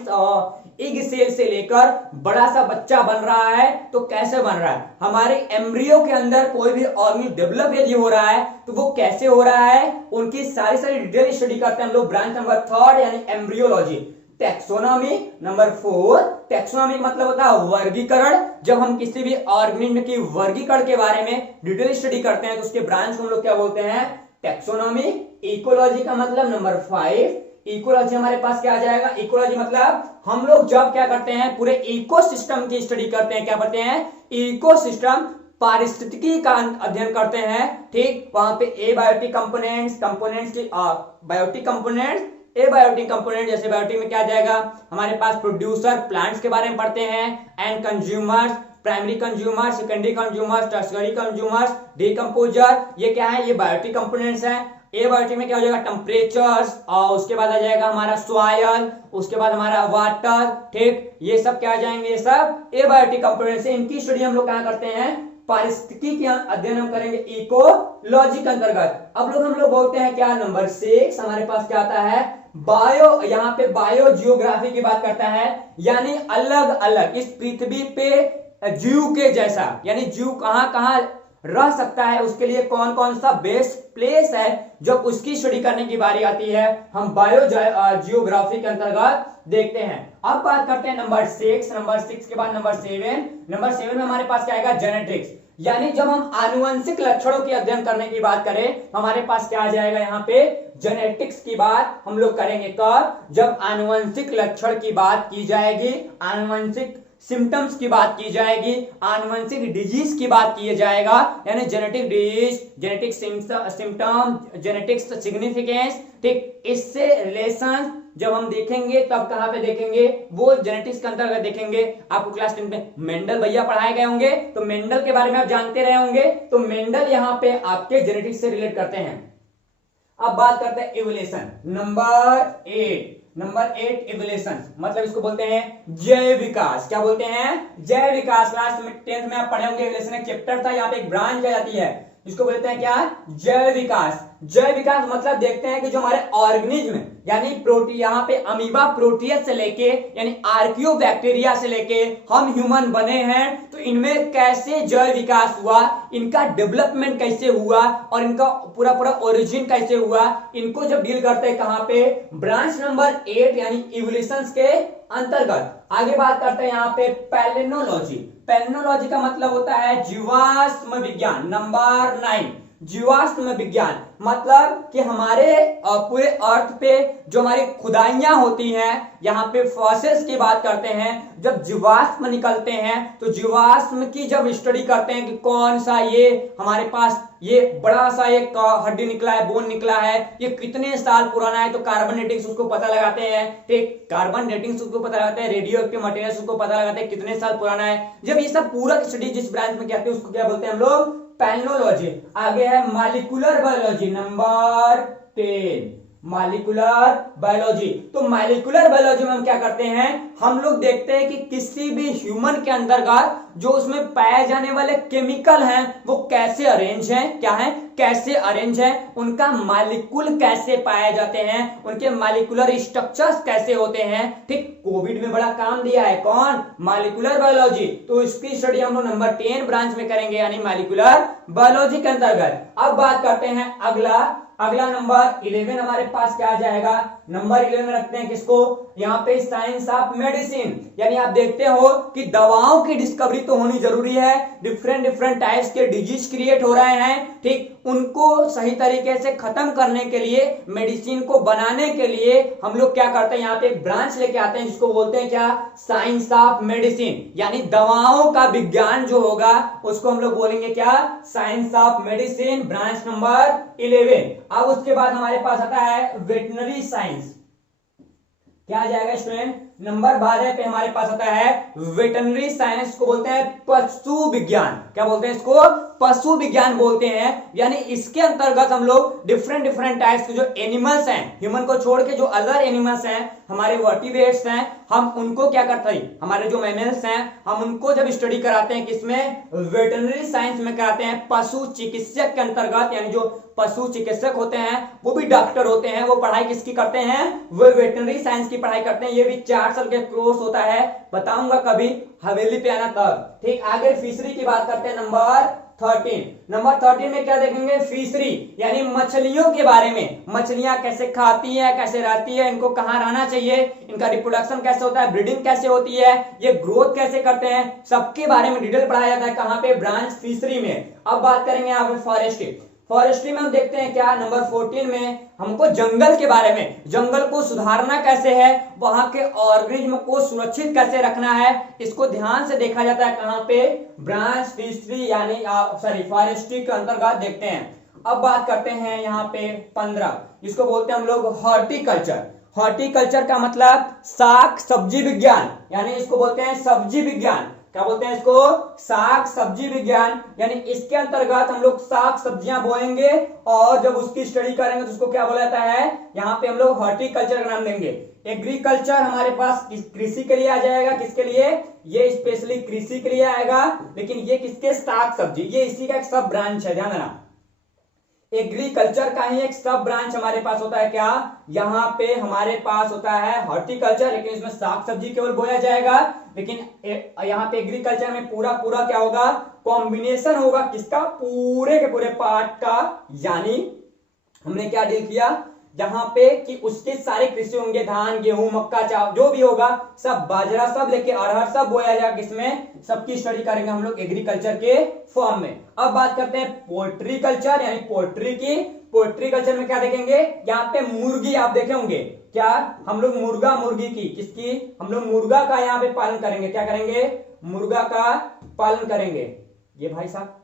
एग सेल से लेकर बड़ा सा बच्चा बन रहा है तो कैसे बन रहा है। हमारे एम्ब्रियो के अंदर कोई भी ऑर्गेनिज्म डेवलप यदि हो रहा है तो वो कैसे हो रहा है, उनकी सारी डिटेल स्टडी करते हैं हम लोग। ब्रांच नंबर 3 यानी एम्ब्रियोलॉजी। Taxonomy number 4। टैक्सोनॉमी मतलब होता है वर्गीकरण। जब हम किसी भी ऑर्गेनिज्म की वर्गीकरण के बारे में डिटेल स्टडी करते हैं तो उसके ब्रांच को हम लोग क्या बोलते हैं? टैक्सोनॉमी। इकोलॉजी का मतलब नंबर 5। इकोलॉजी हमारे पास क्या आ जाएगा, इकोलॉजी मतलब हम लोग जब क्या करते हैं पूरे इकोसिस्टम की स्टडी करते हैं, क्या करते हैं, इकोसिस्टम पारिस्थितिकी का अध्ययन करते हैं, ठीक। वहां पे एबायोटिक कंपोनेंट्स, कंपोनेंट्स की बायोटिक कंपोनेंट्स, एबायोटिक कंपोनेंट, जैसे बायोटिक में क्या आ जाएगा हमारे पास प्रोड्यूसर प्लांट्स के बारे में पढ़ते हैं, and consumers, primary consumer, secondary consumer, tertiary consumers, decomposer, ये क्या है, ये बायोटिक कंपोनेंट्स हैं। एबायोटिक में क्या हो जाएगा, टेम्परेचर्स, और उसके बाद आ जाएगा हमारा सॉइल, उसके बाद हमारा वाटर, ठीक। ये सब क्या आ जाएंगे, ये सब एबायोटिक कंपोनेंट्स है। इनकी स्टडी हम लोग क्या करते हैं, पारिस्थितिकी के अध्ययन हम करेंगे इकोलॉजी के अंतर्गत। अब लोग हम लोग बोलते हैं क्या, नंबर 6 हमारे पास क्या आता है, बायो, यहाँ पे बायो जियोग्राफी की बात करता है, यानी अलग अलग इस पृथ्वी पे जीव के जैसा, यानी जीव कहां कहां रह सकता है, उसके लिए कौन कौन सा बेस्ट प्लेस है, जब उसकी स्टडी करने की बारी आती है हम बायो जियोग्राफी के अंतर्गत देखते हैं। अब बात करते हैं नंबर 6, नंबर 6 के बाद नंबर 7, नंबर 7 में हमारे पास क्या आएगा, जेनेटिक्स, यानी जब हम आनुवंशिक लक्षणों की अध्ययन करने की बात करें हमारे पास क्या आ जाएगा, यहाँ पे जेनेटिक्स की बात हम लोग करेंगे। कब, जब आनुवंशिक लक्षण की बात की जाएगी, आनुवंशिक सिम्टम्स की बात की जाएगी, आनुवंशिक डिजीज की बात किया जाएगा, यानी genetic disease, genetic symptom, genetic significance, ठीक। इससे रिलेशन जब हम देखेंगे तब कहां पे देखेंगे, वो जेनेटिक्स के अंतर्गत देखेंगे। आपको क्लास 10 में मेंडल भैया पढ़ाए गए होंगे, तो मेंडल के बारे में आप जानते रहे होंगे, तो मेंडल यहाँ पे आपके जेनेटिक्स से रिलेट करते हैं। अब बात करते हैं इवोल्यूशन, नंबर 8, नंबर 8 इवोल्यूशन मतलब इसको बोलते हैं जैव विकास। क्या बोलते हैं, जैव विकास। क्लास में 10th में आप पढ़े होंगे, इवोल्यूशन एक चैप्टर था, यहाँ पे एक ब्रांच आ जाती है, इसको बोलते हैं क्या, जैव विकास। जैव विकास मतलब देखते हैं कि जो हमारे ऑर्गेनिज्म यानी प्रोटी, यहाँ पे अमीबा प्रोटियस से लेके यानी आर्कियो बैक्टीरिया से लेके हम ह्यूमन बने हैं, तो इनमें कैसे जैव विकास हुआ, इनका डेवलपमेंट कैसे हुआ और इनका पूरा पूरा ओरिजिन कैसे हुआ, इनको जब डील करते हैं कहां पे, ब्रांच नंबर 8 यानी इवोल्यूशन के अंतर्गत। आगे बात करते हैं यहाँ पे पैलिनोलॉजी। पैलिनोलॉजी का मतलब होता है जीवाश्म विज्ञान, नंबर 9 जीवाश्म विज्ञान मतलब कि हमारे पूरे अर्थ पे जो हमारी खुदाइयां होती हैं, यहाँ पे फॉसिल्स की बात करते हैं, जब जीवाश्म निकलते हैं तो जीवाश्म की जब स्टडी करते हैं कि कौन सा ये हमारे पास ये बड़ा सा एक हड्डी निकला है, बोन निकला है, ये कितने साल पुराना है, तो कार्बन डेटिंग्स उसको पता लगाते हैं, ठीक। कार्बन डेटिंग्स उसको पता लगाते हैं, रेडियो एक्टिव मटेरियल्स उसको पता लगाते हैं कितने साल पुराना है। जब ये सब पूरा स्टडी जिस ब्रांच में करते हैं उसको क्या बोलते हैं हम लोग, पैलिनोलॉजी। आगे है molecular biology, number 10 molecular biology. तो मॉलिक्यूलर बायोलॉजी में हम क्या करते हैं, हम लोग देखते हैं कि किसी भी ह्यूमन के अंतर्गत जो उसमें पाए जाने वाले केमिकल हैं वो कैसे अरेंज हैं, क्या है, कैसे अरेंज है, उनका मॉलिक्यूल कैसे पाए जाते हैं, उनके मॉलिक्यूलर स्ट्रक्चर्स कैसे होते हैं, ठीक। कोविड में बड़ा काम दिया है कौन, मॉलिक्यूलर बायोलॉजी। तो इसकी स्टडी हम लोग नंबर 10 ब्रांच में करेंगे यानी मॉलिक्यूलर बायोलॉजी के अंतर्गत। अब बात करते हैं अगला नंबर 11 हमारे पास क्या आ जाएगा, नंबर 11 में रखते हैं किसको, यहाँ पे साइंस ऑफ मेडिसिन, यानी आप देखते हो कि दवाओं की डिस्कवरी तो होनी जरूरी है, डिफरेंट टाइप्स के डिजीज क्रिएट हो रहे हैं, ठीक। उनको सही तरीके से खत्म करने के लिए, मेडिसिन को बनाने के लिए हम लोग क्या करते हैं, यहाँ पे एक ब्रांच लेके आते हैं जिसको बोलते हैं क्या, साइंस ऑफ मेडिसिन, यानी दवाओं का विज्ञान जो होगा उसको हम लोग बोलेंगे क्या, science of medicine, branch number 11। अब उसके बाद हमारे पास आता है वेटनरी साइंस। क्या आ जाएगा स्टूडेंट, नंबर 12 पे हमारे पास आता है वेटनरी साइंस को बोलते हैं पशु विज्ञान। क्या बोलते हैं इसको, पशु विज्ञान बोलते हैं, यानी इसके अंतर्गत हम लोग डिफरेंट टाइप्स के जो एनिमल्स हैं, ह्यूमन को छोड़ के जो अदर एनिमल्स हैं, हमारे वर्टिब्रेट्स हैं, हम उनको क्या करते हैं, हमारे जो मैमल्स हैं, हम उनको जब स्टडी कराते हैं किसमें, वेटनरी साइंस में कराते हैं, पशु चिकित्सक के अंतर्गत, यानी जो पशु चिकित्सक होते हैं वो भी डॉक्टर होते हैं, वो पढ़ाई किसकी करते हैं, वो वेटनरी साइंस की पढ़ाई करते हैं। ये भी 4 साल के कोर्स होता है, बताऊंगा कभी हवेली पे आना तब, ठीक। आगे फिशरी की बात करते हैं नंबर 13। नंबर 13 में क्या देखेंगे, फिशरी यानी मछलियों के बारे में, मछलियां कैसे खाती है, कैसे रहती है, इनको कहां रहना चाहिए, इनका रिप्रोडक्शन कैसे होता है, ब्रीडिंग कैसे होती है, ये ग्रोथ कैसे करते हैं, सबके बारे में डिटेल पढ़ाया जाता है, कहां पे, ब्रांच फिशरी में। अब बात करेंगे यहाँ पे फॉरेस्ट्री। फॉरेस्ट्री में हम देखते हैं क्या, नंबर 14 में हमको जंगल के बारे में, जंगल को सुधारना कैसे है, वहां के ऑर्गेनिज्म को सुरक्षित कैसे रखना है, इसको ध्यान से देखा जाता है। कहां पे, ब्रांच फिशरी यानी सॉरी फॉरेस्ट्री के अंतर्गत देखते हैं। अब बात करते हैं यहाँ पे 15, जिसको बोलते हैं हम लोग हॉर्टिकल्चर। हॉर्टिकल्चर का मतलब साग सब्जी विज्ञान, यानी इसको बोलते हैं सब्जी विज्ञान। क्या बोलते हैं इसको, साग सब्जी विज्ञान। यानी इसके अंतर्गत हम लोग साग सब्जियां बोएंगे और जब उसकी स्टडी करेंगे तो उसको क्या बोला जाता है, यहाँ पे हम लोग हॉर्टिकल्चर का नाम देंगे। एग्रीकल्चर हमारे पास कृषि के लिए आ जाएगा, किसके लिए, ये स्पेशली कृषि के लिए आएगा, लेकिन ये किसके, साग सब्जी, ये इसी का एक सब ब्रांच है, ध्यान देना। एग्रीकल्चर का ही एक सब ब्रांच हमारे पास होता है क्या, यहाँ पे हमारे पास होता है हॉर्टिकल्चर, लेकिन इसमें साग सब्जी केवल बोया जाएगा। लेकिन यहाँ पे एग्रीकल्चर में पूरा पूरा क्या होगा, कॉम्बिनेशन होगा, किसका, पूरे के पूरे पार्ट का। यानी हमने क्या डील किया यहाँ पे कि उसके सारे कृषि होंगे, धान गेहूं मक्का चावल जो भी होगा, सब बाजरा सब लेके अरहर सब बोया जाएगा, किसमें, सबकी स्टडी करेंगे हम लोग एग्रीकल्चर के फॉर्म में। अब बात करते हैं पोल्ट्री कल्चर यानी पोल्ट्री की। पोल्ट्री कल्चर में क्या देखेंगे, यहाँ पे मुर्गी आप देखे होंगे, क्या हम लोग मुर्गा मुर्गी की, किसकी, हम लोग मुर्गा का यहाँ पे पालन करेंगे। क्या करेंगे, मुर्गा का पालन करेंगे। ये भाई साहब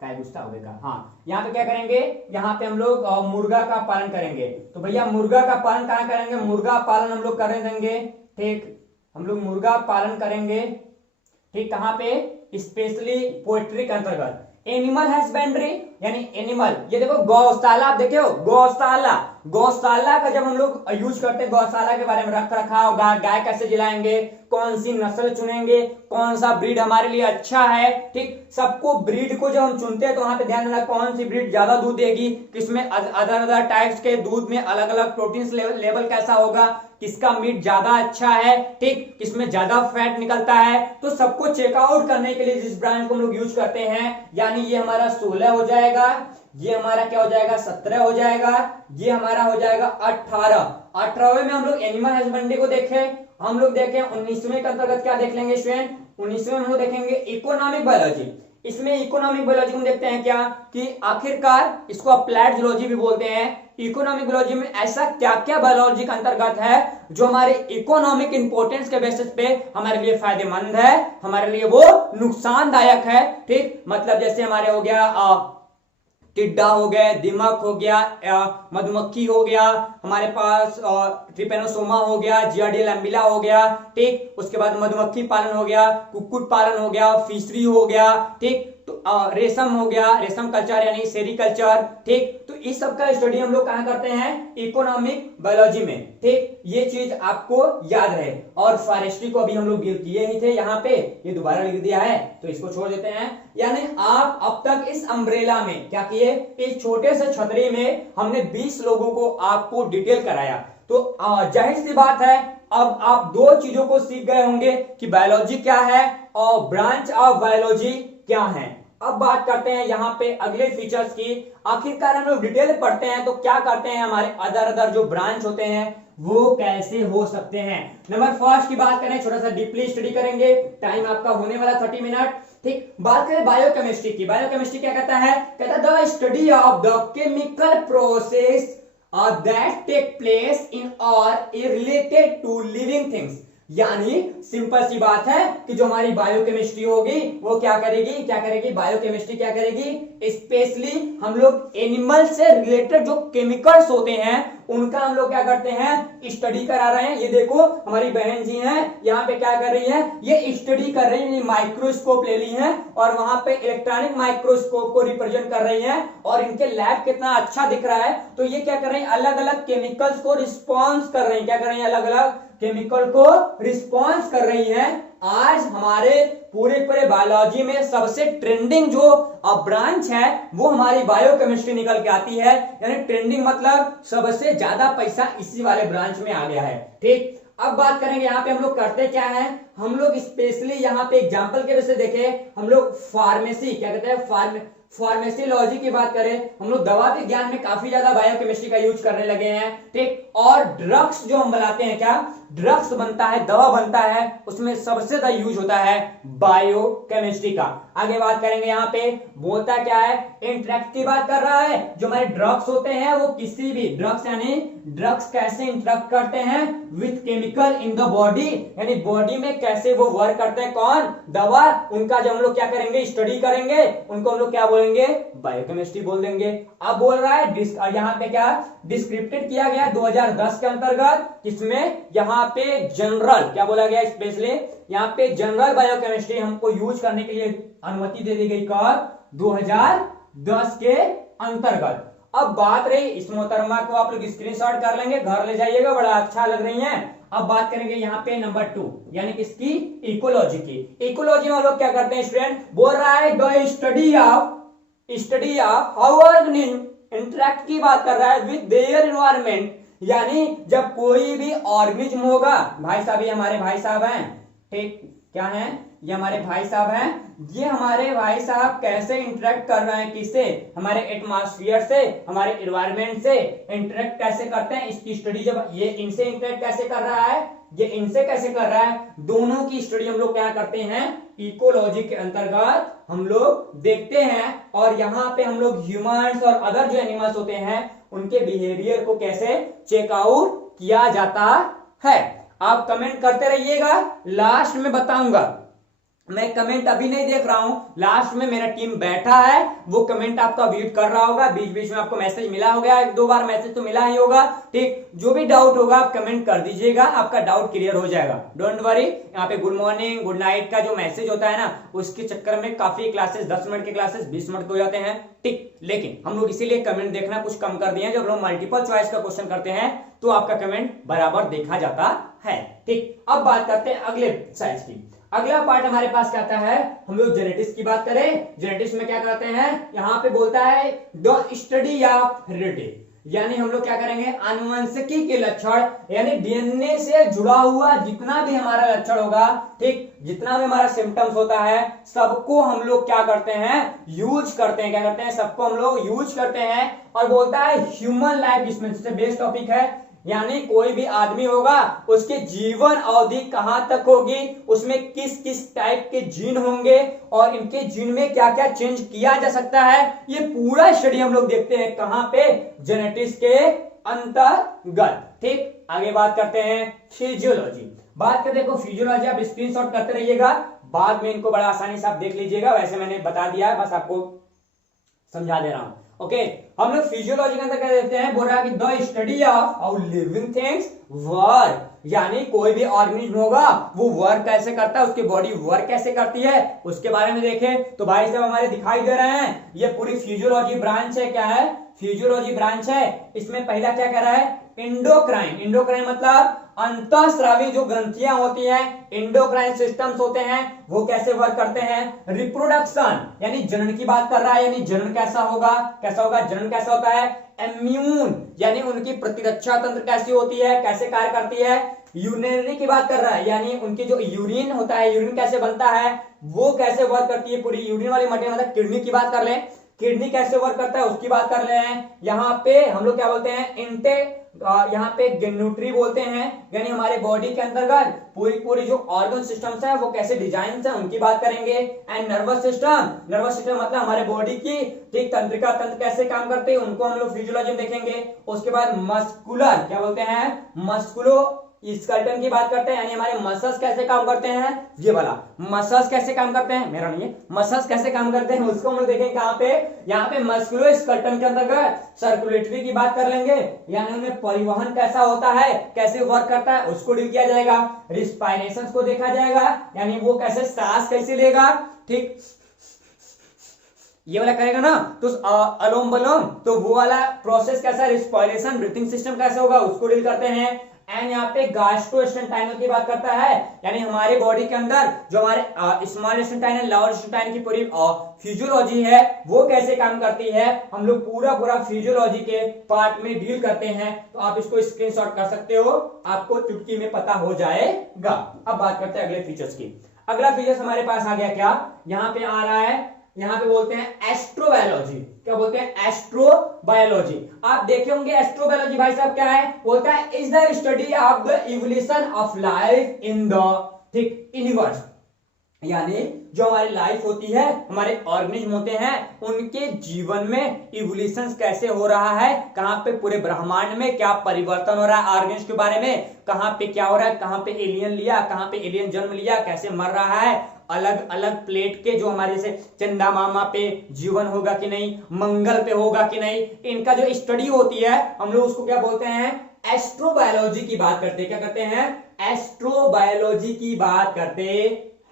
काय गुस्सा होगा, हाँ, यहाँ पे क्या करेंगे, यहाँ पे हम लोग मुर्गा का पालन करेंगे। तो भैया मुर्गा का पालन कहाँ करेंगे, मुर्गा पालन हम लोग करने देंगे, ठीक, हम लोग मुर्गा पालन करेंगे, ठीक, कहाँ पे, स्पेशली पोल्ट्री के अंतर्गत। एनिमल हस्बेंड्री यानी एनिमल, ये देखो गौशाला, आप देखे हो गौशाला, गौशाला का जब हम लोग यूज करते हैं, गौशाला के बारे में, रख रखाव, गाय कैसे जिलाएंगे, कौन सी नस्ल चुनेंगे, कौन सा ब्रीड हमारे लिए अच्छा है, ठीक, सबको ब्रीड को जब हम चुनते हैं तो वहां पे ध्यान देना कौन सी ब्रीड ज्यादा दूध देगी, किसमें अदर अदर टाइप्स के दूध में अलग अलग प्रोटीन लेवल कैसा होगा, किसका मीट ज्यादा अच्छा है, ठीक, किसमें ज्यादा फैट निकलता है। तो सबको चेकआउट करने के लिए जिस ब्रांड को हम लोग यूज करते हैं, यानी ये हमारा 16 हो जाएगा, ये हमारा क्या हो जाएगा, 17 हो जाएगा, ये हमारा हो जाएगा 18। 18वें में हम लोग एनिमल हस्बेंड्री को देखें, हम लोग देखें 19वें के अंतर्गत क्या देख लेंगे स्टूडेंट, 19वें में हम लोग देखेंगे इकोनॉमिक बायोलॉजी। इसमें इकोनॉमिक बायोलॉजी में देखते हैं क्या कि आखिरकार इसको अप्लाइड जूलॉजी भी बोलते हैं। इकोनॉमिक बायोलॉजी में ऐसा क्या क्या बायोलॉजी का अंतर्गत है जो हमारे इकोनॉमिक इंपोर्टेंस के बेसिस पे हमारे लिए फायदेमंद है, हमारे लिए वो नुकसानदायक है, ठीक, मतलब जैसे हमारे हो गया टिड्डा हो गया, दीमक हो गया, मधुमक्खी हो गया, हमारे पास ट्रिपेनोसोमा हो गया, जियार्डिया लैम्बिला हो गया, ठीक, उसके बाद मधुमक्खी पालन हो गया, कुक्कुट पालन हो गया, फिशरी हो गया, ठीक, तो रेशम हो गया, रेशम कल्चर यानी सेरीकल्चर, ठीक, तो इस सब का स्टडी हम लोग कहां करते हैं, इकोनॉमिक बायोलॉजी में, ठीक, ये चीज आपको याद रहे। और फॉरेस्ट्री को अभी हम लोग डील किए ही थे, यहाँ पे ये दोबारा लिख दिया है तो इसको छोड़ देते हैं। यानी आप अब तक इस अम्ब्रेला में क्या किए, इस छोटे से छतरी में हमने 20 लोगों को आपको डिटेल कराया। तो जाहिर सी बात है अब आप दो चीजों को सीख गए होंगे कि बायोलॉजी क्या है और ब्रांच ऑफ बायोलॉजी क्या है। अब बात करते हैं यहाँ पे अगले फीचर्स की। आखिरकार हम लोग डिटेल पढ़ते हैं तो क्या करते हैं, हमारे अदर जो ब्रांच होते हैं वो कैसे हो सकते हैं। नंबर फर्स्ट की बात करें, छोटा सा डीपली स्टडी करेंगे, टाइम आपका होने वाला 30 मिनट, ठीक। बात करें बायोकेमिस्ट्री की। बायोकेमिस्ट्री क्या कहता है, कहता है the study of the chemical process that take place in और रिलेटेड टू लिविंग थिंग्स। यानी सिंपल सी बात है कि जो हमारी बायोकेमिस्ट्री होगी वो क्या करेगी, बायोकेमिस्ट्री क्या करेगी, स्पेशली हम लोग एनिमल से रिलेटेड जो केमिकल्स होते हैं उनका हम लोग क्या करते हैं, स्टडी करा रहे हैं। ये देखो हमारी बहन जी हैं, यहाँ पे क्या कर रही है, ये स्टडी कर रही है, माइक्रोस्कोप ले ली है और वहां पे इलेक्ट्रॉनिक माइक्रोस्कोप को रिप्रेजेंट कर रही है और इनके लैब कितना अच्छा दिख रहा है। तो ये क्या कर रहे हैं, अलग अलग केमिकल्स को रिस्पॉन्स कर रही है, क्या कर रही है, अलग अलग केमिकल को रिस्पॉन्स कर रही है। आज हमारे पूरे बायोलॉजी में सबसे ट्रेंडिंग जो ब्रांच है वो हमारी बायोकेमिस्ट्री निकल के आती है। यानी ट्रेंडिंग मतलब सबसे ज्यादा पैसा इसी वाले ब्रांच में आ गया है, ठीक। अब बात करेंगे यहाँ पे हम लोग करते क्या है, हम लोग स्पेशली यहाँ पे एग्जांपल के वजह से देखें, हम लोग फार्मेसी क्या कहते हैं, फार्मेसीलॉजी की बात करें, हम लोग दवा विज्ञान में काफी ज्यादा बायोकेमिस्ट्री का यूज करने लगे हैं, ठीक। और ड्रग्स जो हम बनाते हैं, क्या ड्रग्स बनता है, दवा बनता है, उसमें सबसे ज्यादा यूज होता है बायोकेमिस्ट्री का। आगे बात करेंगे, यहाँ पे बोलता क्या है, इंटरेक्ट की बात कर रहा है। जो हमारे ड्रग्स होते हैं वो किसी भी ड्रग्स, यानी ड्रग्स कैसे इंटरेक्ट करते हैं with chemical in the body, यानी बॉडी में कैसे वो वर्क करते हैं, कौन, दवा, उनका जब हम लोग क्या करेंगे, स्टडी करेंगे, उनको हम लोग क्या बोलेंगे, बायोकेमिस्ट्री बोल देंगे। अब बोल रहा है यहाँ पे क्या डिस्क्रिप्टेड किया गया 2010 के अंतर्गत, किसमें, यहाँ पे जनरल क्या बोला गया, स्पेशली यहाँ पे जनरल बायोकेमिस्ट्री हमको यूज करने के लिए अनुमति दे दी गई कब, 2010 के अंतर्गत। अब बात रही इस मोहतरमा को आप लोग स्क्रीनशॉट कर लेंगे, घर ले जाइएगा, बड़ा अच्छा लग रही है। अब बात करेंगे यहाँ पे नंबर 2, यानी किसकी, इकोलॉजी की। इकोलॉजी में हम लोग क्या करते हैं स्टूडेंट, बोल रहा है the study of how organism interact की बात कर रहा है विद देयर एनवायरनमेंट, यानी जब कोई भी ऑर्गेनिज्म होगा, भाई साहब ये हमारे भाई साहब हैं, ठीक, क्या हैं, ये हमारे भाई साहब हैं, ये हमारे भाई साहब कैसे इंटरेक्ट कर रहे हैं, किससे, हमारे एटमॉस्फेयर से, हमारे एनवायरनमेंट से इंटरेक्ट कैसे करते हैं, इसकी स्टडी जब ये इनसे इंटरेक्ट कैसे कर रहा है, ये इनसे कैसे कर रहा है, दोनों की स्टडी हम लोग क्या करते हैं, इकोलॉजी के अंतर्गत हम लोग देखते हैं। और यहाँ पे हम लोग ह्यूमंस और अदर जो एनिमल्स होते हैं उनके बिहेवियर को कैसे चेकआउट किया जाता है। आप कमेंट करते रहिएगा, लास्ट में बताऊंगा, मैं कमेंट अभी नहीं देख रहा हूं, लास्ट में मेरा टीम बैठा है, वो कमेंट आपका वेट कर रहा होगा, बीच बीच में आपको मैसेज मिला होगा, एक दो बार मैसेज तो मिला ही होगा, ठीक, जो भी डाउट होगा आप कमेंट कर दीजिएगा, आपका डाउट क्लियर हो जाएगा, डोंट वरी। यहाँ पे गुड मॉर्निंग गुड नाइट का जो मैसेज होता है ना, उसके चक्कर में काफी क्लासेस 10 मिनट के क्लासेस 20 मिनट हो जाते हैं, ठीक, लेकिन हम लोग इसीलिए कमेंट देखना कुछ कम कर दिए हैं, जब लोग मल्टीपल चॉइस का क्वेश्चन करते हैं तो आपका कमेंट बराबर देखा जाता है, ठीक। अब बात करते हैं अगले साइज की। अगला पार्ट हमारे पास क्या आता है, हम लोग जेनेटिक्स की बात करें। जेनेटिक्स में क्या करते हैं, यहाँ पे बोलता है द स्टडी ऑफ हेरिडिटी, यानी हम लोग क्या करेंगे, आनुवंशिकी के लक्षण, यानी डीएनए से जुड़ा हुआ जितना भी हमारा लक्षण होगा, ठीक, जितना भी हमारा सिम्टम्स होता है सबको हम लोग क्या करते हैं, यूज करते हैं, क्या करते हैं, सबको हम लोग यूज करते हैं। और बोलता है ह्यूमन लाइफ, जिसमें सबसे बेस्ट टॉपिक है, यानी कोई भी आदमी होगा उसके जीवन अवधि कहां तक होगी, उसमें किस किस टाइप के जीन होंगे और इनके जीन में क्या क्या चेंज किया जा सकता है, ये पूरा स्टडी हम लोग देखते हैं कहां पे, जेनेटिक्स के अंतर्गत, ठीक। आगे बात करते हैं फिजियोलॉजी। बात करते देखो फिजियोलॉजी, आप स्क्रीनशॉट करते रहिएगा, बाद में इनको बड़ा आसानी से आप देख लीजिएगा, वैसे मैंने बता दिया है, बस आपको समझा दे रहा हूं, ओके। हम लोग फिजियोलॉजी के अंदर क्या देखते हैं, बोल रहा है कि the study of how living things work, यानी कोई भी ऑर्गेनिज्म होगा वो वर्क कैसे करता है, उसकी बॉडी वर्क कैसे करती है, उसके बारे में देखें। तो भाई साहब हमारे दिखाई दे रहे हैं, ये पूरी फिजियोलॉजी ब्रांच है, क्या है, फिजियोलॉजी ब्रांच है। इसमें पहला क्या कह रहा है, इंडोक्राइन, इंडोक्राइन मतलब अंतःस्रावी जो ग्रंथियां होती हैं, इंडोक्राइन सिस्टम्स होते हैं, वो कैसे वर्क करते हैं। रिप्रोडक्शन यानी जनन की बात कर रहा है, यानी जनन कैसा होगा, कैसा होगा, जनन कैसा होता है। इम्यून यानी उनकी प्रतिरक्षा तंत्र कैसी होती है, कैसे कार्य करती है। यूरिनरी की बात कर रहा है, यानी उनकी जो यूरिन होता है, यूरिन कैसे बनता है, वो कैसे वर्क करती है, पूरी यूरिन वाली मटेरियल, मतलब किडनी की बात कर ले, किडनी कैसे वर्क करता है उसकी बात कर रहे हैं। यहाँ पे हम लोग क्या बोलते हैं, इंटेक, यहाँ पे गेनूट्री बोलते हैं, यानी हमारे बॉडी के अंतर्गत पूरी पूरी जो ऑर्गन सिस्टम्स है वो कैसे डिजाइन है उनकी बात करेंगे। And nervous system, nervous system मतलब हमारे बॉडी की ठीक तंत्रिका तंत्र कैसे काम करते हैं, उनको हम लोग फिजियोलॉजी में देखेंगे। उसके बाद मस्कुलर, क्या बोलते हैं, मस्कुलो स्केलेटन की बात करते हैं, यानी हमारे मसल्स कैसे काम करते हैं, ये वाला मसल्स कैसे काम करते हैं, मेरा नहीं है, मसल्स कैसे काम करते हैं उसको हम लोग देखेंगे कहां पे, यहाँ पे मस्कुलो स्केलेटन के अंतर्गत सर्कुलेटरी की बात कर लेंगे, यानी उनमें परिवहन कैसा होता है, कैसे वर्क करता है उसको डील किया जाएगा। रिस्पायरेशन को देखा जाएगा, यानी वो कैसे सांस कैसे लेगा, ठीक, ये वाला करेगा ना तो अलोम बलोम, तो वो वाला प्रोसेस कैसा, रिस्पायरेशन ब्रीथिंग सिस्टम कैसा होगा उसको डील करते हैं। एंड यहाँ पे गैस्ट्रोइंटेस्टाइनल की बात करता है, यानी हमारे बॉडी के अंदर जो हमारे स्मॉल इंटेस्टाइन, लोअर इंटेस्टाइन की पूरी फिजियोलॉजी है वो कैसे काम करती है, हम लोग पूरा फिजियोलॉजी के पार्ट में डील करते हैं। तो आप इसको स्क्रीनशॉट कर सकते हो, आपको चुटकी में पता हो जाएगा। अब बात करते हैं अगले फीचर्स की। अगला फीचर्स हमारे पास आ गया क्या, यहाँ पे आ रहा है यहाँ पे बोलते हैं एस्ट्रोबायोलॉजी। क्या बोलते हैं? एस्ट्रोबायोलॉजी। आप देखे होंगे एस्ट्रोबायोलॉजी भाई साहब क्या है, बोलता है is the study of the evolution of life in the ठीक यूनिवर्स, यानी जो हमारी लाइफ होती है, हमारे ऑर्गेनिज्म होते हैं, उनके जीवन में इवोल्यूशन कैसे हो रहा है, कहां पे पूरे ब्रह्मांड में क्या परिवर्तन हो रहा है ऑर्गेनिज्म के बारे में, कहां पे क्या हो रहा है, कहां पे एलियन लिया, कहां पे एलियन जन्म लिया, कैसे मर रहा है, अलग अलग प्लेट के जो हमारे जैसे चंदा मामा पे जीवन होगा कि नहीं, मंगल पे होगा कि नहीं, इनका जो स्टडी होती है हम लोग उसको क्या बोलते हैं? एस्ट्रोबायोलॉजी की बात करते हैं। क्या करते हैं? एस्ट्रोबायोलॉजी की बात करते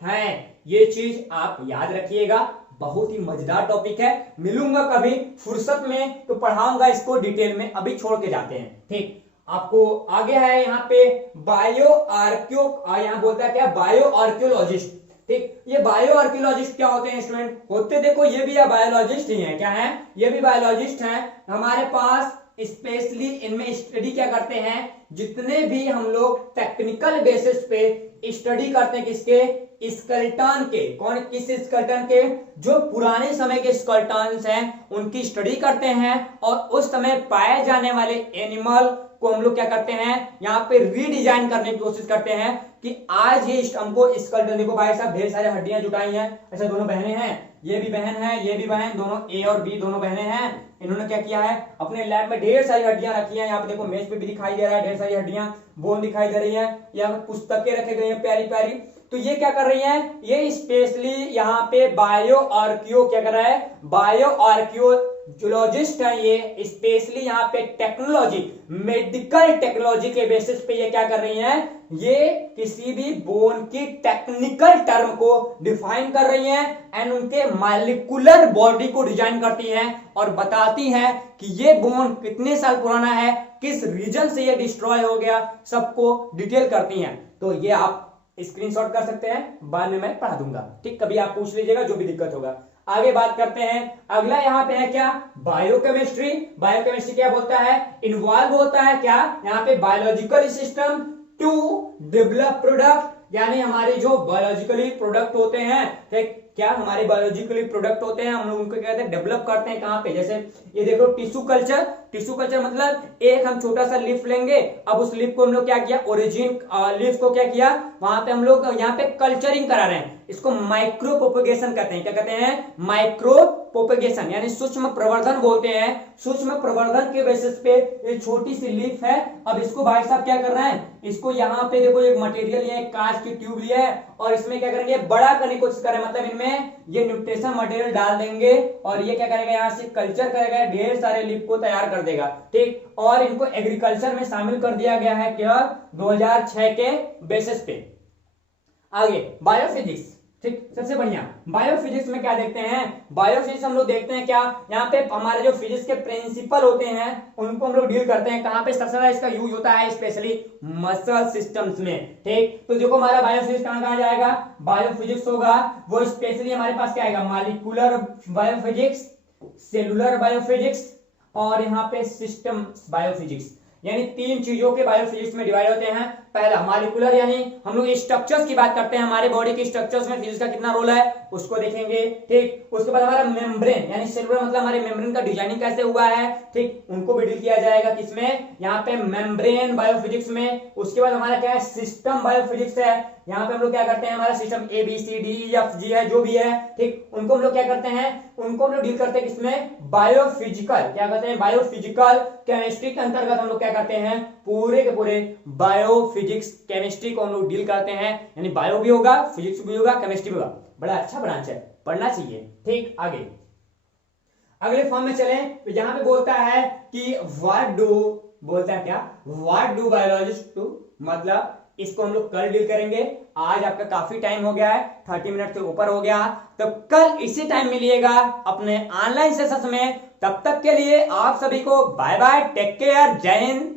हैं। ये चीज आप याद रखिएगा, बहुत ही मजेदार टॉपिक है। मिलूंगा कभी फुर्सत में तो पढ़ाऊंगा इसको डिटेल में, अभी छोड़ के जाते हैं। ठीक, आपको आगे है यहाँ पे बायो आर्क्यो, यहाँ बोलता है क्या? Bio archaeologist. ठीक, ये बायो आर्कियोलॉजिस्ट क्या होते हैं स्टूडेंट? होते देखो ये भी बायोलॉजिस्ट ही है। क्या है? ये भी बायोलॉजिस्ट हैं हमारे पास। स्पेशली इनमें स्टडी क्या करते हैं? जितने भी हम लोग टेक्निकल बेसिस पे स्टडी करते हैं, किसके? स्केलेटन के। कौन? किस स्केलेटन के? जो पुराने समय के स्केलेटन्स हैं उनकी स्टडी करते हैं, और उस समय पाए जाने वाले एनिमल को हम लोग क्या करते हैं? यहाँ पे रीडिजाइन करने की कोशिश करते हैं कि आज ये हमको स्केलेटन, देखो भाई साहब ढेर सारे हड्डियां जुटाई हैं, ऐसा दोनों बहनें हैं, ये भी बहन है, ये भी बहन, दोनों ए और बी दोनों बहनें हैं। इन्होंने क्या किया है? अपने लैब में ढेर सारी हड्डियां रखी हैं। यहाँ पे देखो मेज पे भी दिखाई दे रहा है, ढेर सारी हड्डियां, बोन दिखाई दे रही है, यहाँ पे पुस्तकें रखे गए हैं प्यारी प्यारी। तो ये क्या कर रही हैं? ये स्पेशली यहाँ पे बायो आर्कियो क्या कर रहा है? बायो आर्कियोलॉजिस्ट है ये। स्पेशली यहाँ पे टेक्नोलॉजी, मेडिकल टेक्नोलॉजी के बेसिस पे ये क्या कर रही हैं? ये किसी भी बोन की टेक्निकल टर्म को डिफाइन कर रही हैं एंड उनके मॉलिक्यूलर बॉडी को डिजाइन करती हैं और बताती हैं कि ये बोन कितने साल पुराना है, किस रीजन से ये डिस्ट्रॉय हो गया, सबको डिटेल करती हैं। तो ये आप स्क्रीनशॉट कर सकते हैं, बाद में मैं पढ़ा दूंगा। ठीक, कभी आप पूछ लीजिएगा जो भी दिक्कत होगा। आगे बात करते हैं। अगला यहाँ पे है क्या? बायोकेमिस्ट्री। बायोकेमिस्ट्री क्या बोलता है? इन्वॉल्व होता है क्या? यहाँ पे biological system to develop product, यानी हमारे जो बायोलॉजिकली प्रोडक्ट होते हैं, ठीक, क्या हमारे बायोलॉजिकली प्रोडक्ट होते हैं, हम लोग उनको क्या कहते हैं? डेवलप करते हैं। कहां पे? जैसे ये देखो टिश्यू कल्चर। टिश्यू कल्चर मतलब एक हम छोटा सा लीफ लेंगे, अब उस लीफ को हम लोग क्या किया? ओरिजिन लीफ को क्या किया? वहां पे हम लोग यहाँ पे कल्चरिंग करा रहे हैं, इसको माइक्रो प्रोपेगेशन कहते हैं। क्या कहते हैं? माइक्रो प्रोपेगेशन, यानी सूक्ष्म प्रवर्धन बोलते हैं। सूक्ष्म प्रवर्धन के बेसिस पे ये छोटी सी लीफ है, अब इसको भाई साहब क्या कर रहे हैं? इसको यहाँ पे देखो एक मटेरियल लिया है, कांच की ट्यूब लिया है, और इसमें क्या करेंगे? बड़ा करने की कोशिश करें, मतलब इनमें ये न्यूट्रिशन मटेरियल डाल देंगे और ये क्या करेगा? यहाँ से कल्चर करेगा, ढेर सारे लीफ को तैयार कर देगा। ठीक, और इनको एग्रीकल्चर में शामिल कर दिया गया है क्या? 2006 के बेसिस पे। आगे बायोफिजिक्स। ठीक, सबसे बढ़िया बायोफिजिक्स में क्या देखते हैं? बायोफिजिक्स हम लोग देखते हैं क्या? यहाँ पे हमारे जो फिजिक्स के प्रिंसिपल होते हैं उनको हम लोग डील करते हैं। कहां पे सबसे ज्यादा इसका यूज होता है? स्पेशली मसल सिस्टम्स में। ठीक, तो देखो हमारा बायोफिजिक्स कहां जाएगा? बायोफिजिक्स होगा वो स्पेशली हमारे पास क्या आएगा? मॉलिक्यूलर बायोफिजिक्स, सेलुलर बायोफिजिक्स और यहाँ पे सिस्टम बायोफिजिक्स, यानी तीन चीजों के बायोफिजिक्स में डिवाइड होते हैं। पहला मॉलिक्यूलर, यानी हम लोग स्ट्रक्चर्स की बात करते हैं, हमारे बॉडी के स्ट्रक्चर्स में फिजिक्स का कितना रोल है उसको देखेंगे। ठीक, उसके बाद हमारा मेम्ब्रेन, यानी सेलुलर मतलब हमारे मेम्ब्रेन का डिजाइनिंग कैसे हुआ है, ठीक, उनको भी डील किया जाएगा। किसमें? यहाँ पे मेम्ब्रेन बायोफिजिक्स में। उसके बाद हमारा क्या है? सिस्टम बायोफिजिक्स है। यहाँ पे हम लोग क्या करते हैं? हमारा सिस्टम ABCDEFG है, जो भी है, ठीक, उनको हम लोग क्या करते हैं? उनको हम लोग डील करते हैं किसमें? बायोफिजिकल। क्या कहते हैं? बायोफिजिकल केमिस्ट्री के अंतर्गत हम लोग क्या करते हैं? पूरे के पूरे बायोफिजिक्स केमिस्ट्री को हम लोग डील करते हैं, यानी बायो भी होगा, फिजिक्स भी होगा, केमिस्ट्री भी होगा। बड़ा अच्छा ब्रांच है, पढ़ना चाहिए। ठीक, आगे अगले फॉर्म में चलें तो यहाँ पे बोलता है कि व्हाट डू, बोलता है क्या? व्हाट डू बायोलॉजिस्ट डू, मतलब इसको हम लोग कल डील करेंगे। आज आपका काफी टाइम हो गया है, 30 मिनट से ऊपर हो गया, तो कल इसी टाइम मिलिएगा अपने ऑनलाइन सेशंस में। तब तक के लिए आप सभी को बाय बाय, टेक केयर, जय हिंद।